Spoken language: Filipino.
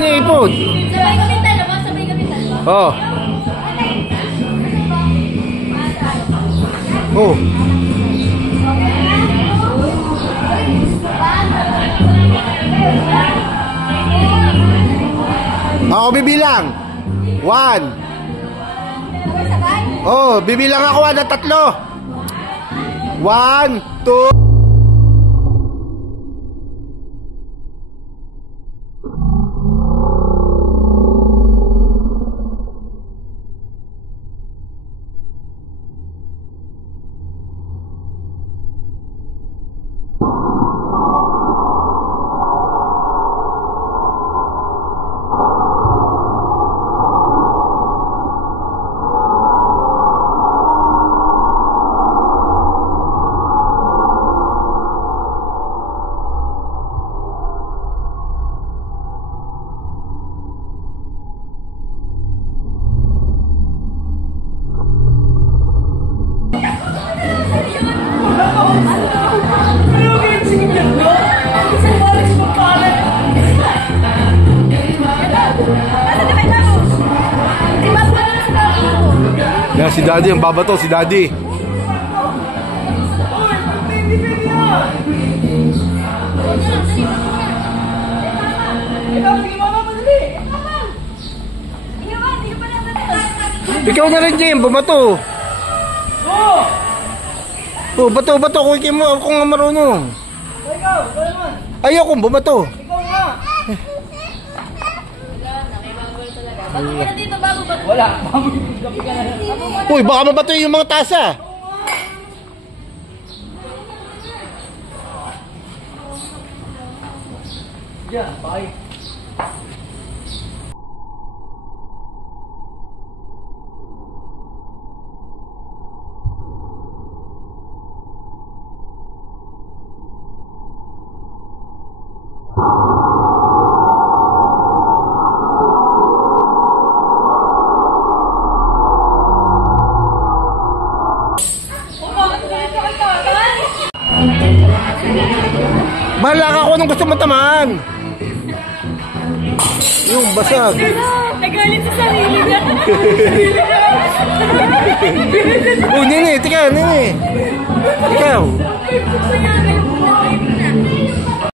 niya ipod. Sabay kami dalawa, sabay kami dalawa. Oh. Oh. Ako bibilang. 1. Oh, bibilang ako ng 3. 1, 2. Yan si Daddy, ang babato si Daddy. Ikaw na rin, Jim, bumato. Oh, bato, kung ikaw mo, ako nga marunong. Ayaw kong bumato. Wala. Uy, baka mabato yung mga tasa. Yeah, bye. Bahala ka kung anong gusto mo tamaan. Yung basag. Nagalit sa sarili niya. Oh, Nini, tika, Nini. Ikaw.